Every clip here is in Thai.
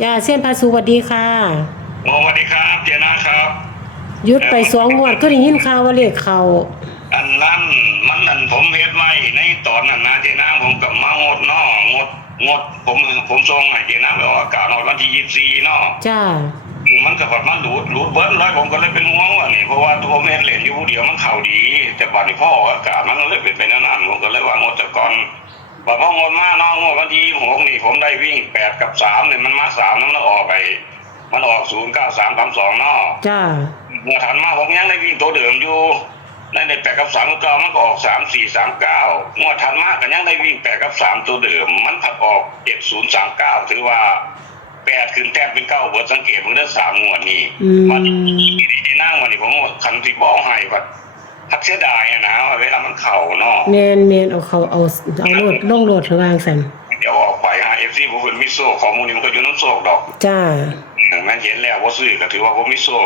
จ้าเส้นพาสุสวัสดีค่ะสวัสดีครับเจนะครับหยุดไป2 งวดก็ได้ยินข่าวว่าเลขเขาอันนั้นมันผมเฮ็ดไว้ในตอนนั้นนะเจนะผมกับมางดเนาะงดผมส่งให้เจนะไปออกอากาศวันที่24เนาะจ้ามันก็แบบมันหลุดเบิ้ลเลยผมก็เลยเป็นห่วงว่านี่เพราะว่าตัวผมเล่นอยู่ผู้เดียวมันเข่าดีแต่บัดนี้พ่อออกอากาศมันเลยเป็นนั่นผมก็เลยว่างดแต่ก่อนว่าพองดมาเนาะงดวันที่26นี่ผมได้วิ่ง8กับ3เนี่ยมันมา3นั้นแล้วออกไปมันออก09332เนาะจ้าเมื่อถัดมาผมยังได้วิ่งตัวเดิมอยู่ใน8กับ3เก่ามันก็ออก3439งวดถัดมาก็ยังได้วิ่ง8กับ3ตัวเดิมมันผัดออก7039ถือว่า8ขึ้นแต้มเป็น9เบิดสังเกตมันได้3งวดนี้วันนี้นั่งวันนี้ผมคันที่บอกให้ว่าทักเสียดายนะเวลามันเข่าเนาะแมนเอาโลดลงโลดวางสันเดี๋ยวออกไปหา FC ผู้เพิ่นมีโซ่ข้อมูลนี้มันก็อยู่น้ำโซ่ดอกจ้ามันเห็นแล้วว่าซื้อก็ถือว่าผมมีโซ่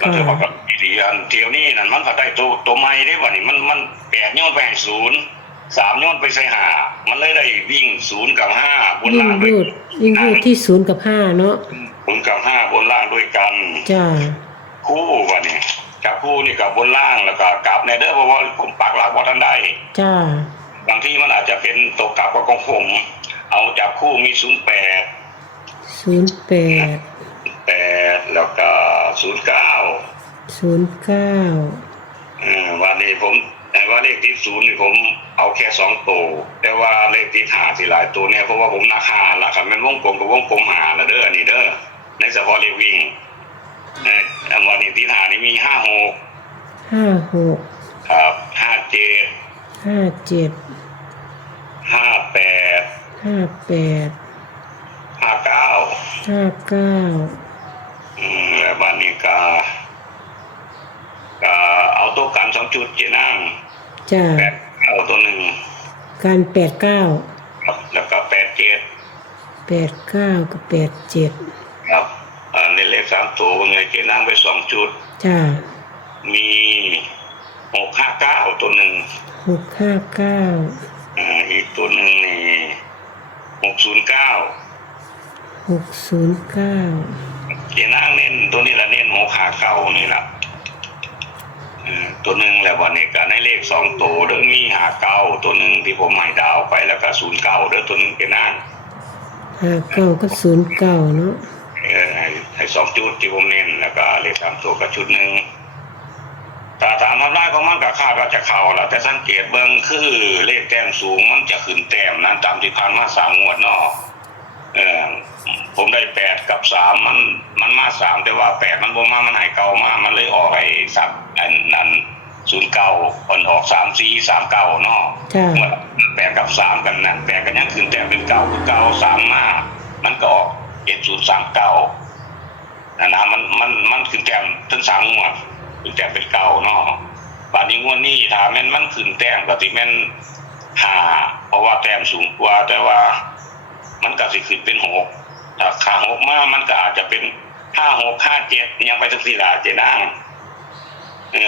ก็ถือว่ากับอีอันเที่ยวนี้นั่นมันก็ได้ตัวใหม่ได้บ่นี่มัน8ย้อนไปให้0 3ย้อนไปใส่5มันเลยได้วิ่ง0กับ5บนล่างด้วยยิ่งพูดที่0กับ5เนาะ0กับ5บนล่างด้วยกันจ้าคู่ว่านี่จับคู่นี่กับบนล่างแล้วก็กลับในเด้อเพราะว่าผมปักหลักบ่ทันได้จ้าบางทีมันอาจจะเป็นตกกลับกับของผมเอาจับคู่มี08แล้วก็09วันนี้ผมแต่ว่าเลขที่0นี่ผมเอาแค่2ตัวแต่ว่าเลขที่5สิหลายตัวเนี่ยเพราะว่าผมนักหาล่ะครับมันวงกลมกับวงกลมหาละเด้อนี่เด้อในเฉพาะเลขวิ่งวันนี้ที่5นี่มี56ครับ57 59แล้ววันนี้ก็เอาตัวกัน2จุดเจนั่งจ้าเอาตัวหนึ่งการ89แล้วก็89กับ87ครับในเลข3ตัวไงเจนั่งไป2จุดจ้ามี659ตัวหนึ่งอีกตัวหนึ่งนี่609เจนั่งเน้นตัวนี้ละเน้น659นี่ละตัวหนึ่งแล้ววันนี้ก็ในเลข2ตัวเด้อมี59ตัวหนึ่งที่ผมให้ดาวไปแล้วก็09เด้อตัวหนึ่งเจนั่ง59กับ09เนาะให้2จุดที่ผมเน้นแล้วก็เลข3ตัวก็ชุดหนึ่งแต่ตามทำลายของมันก็คาดว่าจะเข้าแล้วแต่สังเกตเบิ่งคือเลขแต้มสูงมันจะขึ้นแต้มนั้นตามที่ผ่านมา3งวดเนาะผมได้8กับ3มันมา3แต่ว่า8มันบ่มามันให้เก่ามามันเลยออกไอ้สับอันนั้น09มันออก3439เนาะ8กับ3กันนั่น8ก็ยังขึ้นแต้มเป็น9คือ9 3มามันก็ออก7039นะมันขึ้นแต้มถึง3งวดขึ้นแต้มเป็น9เนาะบัดนี้งวดนี้ถ้าแม่นมันขึ้นแต้มก็สิแม่น5เพราะว่าแต้มสูงกว่าแต่ว่ามันก็สิขึ้นเป็น6ถ้าขา6มามันก็อาจจะเป็น5657ยังไปถึง4ล่ะเจนาง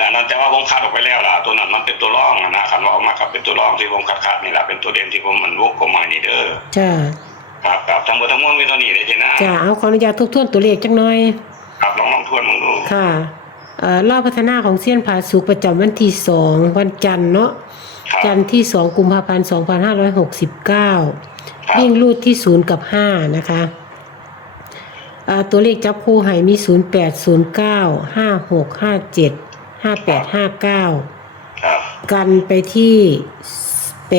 อันนั้นแต่ว่าผมคัดออกไปแล้วล่ะตัวนั้นมันเป็นตัวรองนะคันว่าออกมากับเป็นตัวรองที่ผมคัดนี่ล่ะเป็นตัวเด่นที่ผมมันวงกลมมานี่เด้อจ้าครับทั้งหมดทั้งมวลมีเท่านี้เด้เจนางจ้าเอาขออนุญาตทบทวนตัวเลขจักหน่อยครับลองทวนดูค่ะรอบพัฒนาของเซียนผาสุกประจำวันที่2วันจันทร์เนาะจันทร์ที่2กุมภาพันธ์2569วิ่งรูดที่0กับ5นะคะตัวเลขจับคู่ให้มี08 09 56 57 58 59กันไปที่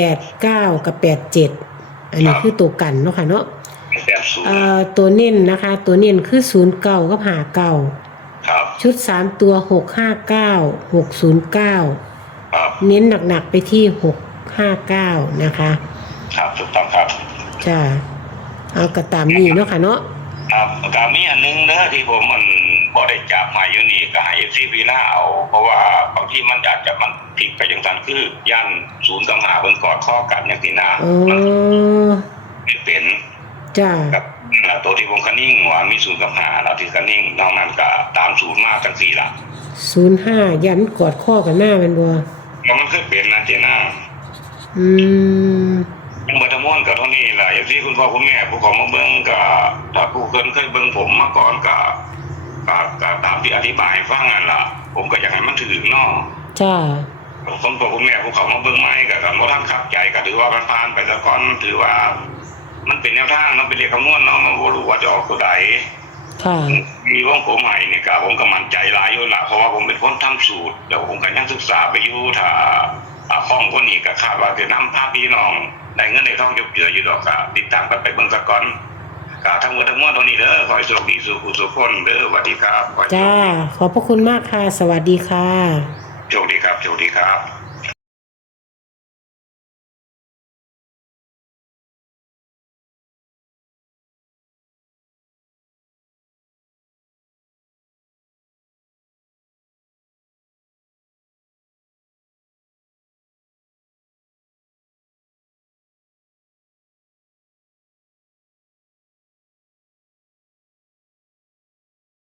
89กับ87อันนี้คือตัวกันเนาะค่ะเนาะตัวเน้นนะคะตัวเน้นคือ09กับ59ชุด3ตัว659 609เน้นหนักๆไปที่659นะคะครับถูกต้องครับจ้าเอากระตามนี้เนาะค่ะเนาะครับก็มีอันนึงเด้อที่ผมมันบ่ได้จับมาอยู่นี่ก็ให้ FC พีหน้าเอาเพราะว่าบางทีมันอาจจะมันผิดไปจังซั่นคือย่าน0กับ5เพิ่นกอดข้อกันอย่างที่หน้ามันเป็นจ้ากับตัวที่ผมคันนิ่งว่ามี0กับ5แล้วที่คันนิ่งนอกนั้นก็ตาม0มาจังซี่ล่ะ05ยันกอดข้อกันหน้าแม่นบ่มันคือเป็นนะเจนาเมื่อทั้งมวล กับเท่านี้แหละอย่างที่คุณพ่อคุณแม่ผู้ของมาเบิ้งกับถ้าผู้เคยเบิ้งผมมาก่อนกับตามที่อธิบายฟังนั่นล่ะผมก็อยากให้มันถึงเนาะ จ้า คนพ่อคุณแม่ผู้เขามาเบิ้งไม้กับบ่ทันขับใจก็ถือว่ามันผ่านไปซะก่อนถือว่า มันเป็นแนวทางเนาะเป็นเลขคำนวณเนาะมันบ่รู้ว่าจะออกตัวใด ค่ะ มีวงผมให้นี่ก็ผมก็มั่นใจหลายอยู่ละเพราะว่าผมเป็นคนทำสูตรเดี๋ยวผมก็ยังศึกษาไปอยู่ถ้าข้องคนนี้ก็คาดว่าจะนำพาพี่น้องได้เงินได้ทองเยอะอยู่ดอกก็ติดตามกันไปเบิ่งซะก่อนก็ทั้งหมดตัวนี้เด้อขอให้โชคดีสู่ผู้สุขคนเด้อสวัสดีครับ จ้า ขอบพระคุณมากค่ะ สวัสดีค่ะ โชคดีครับ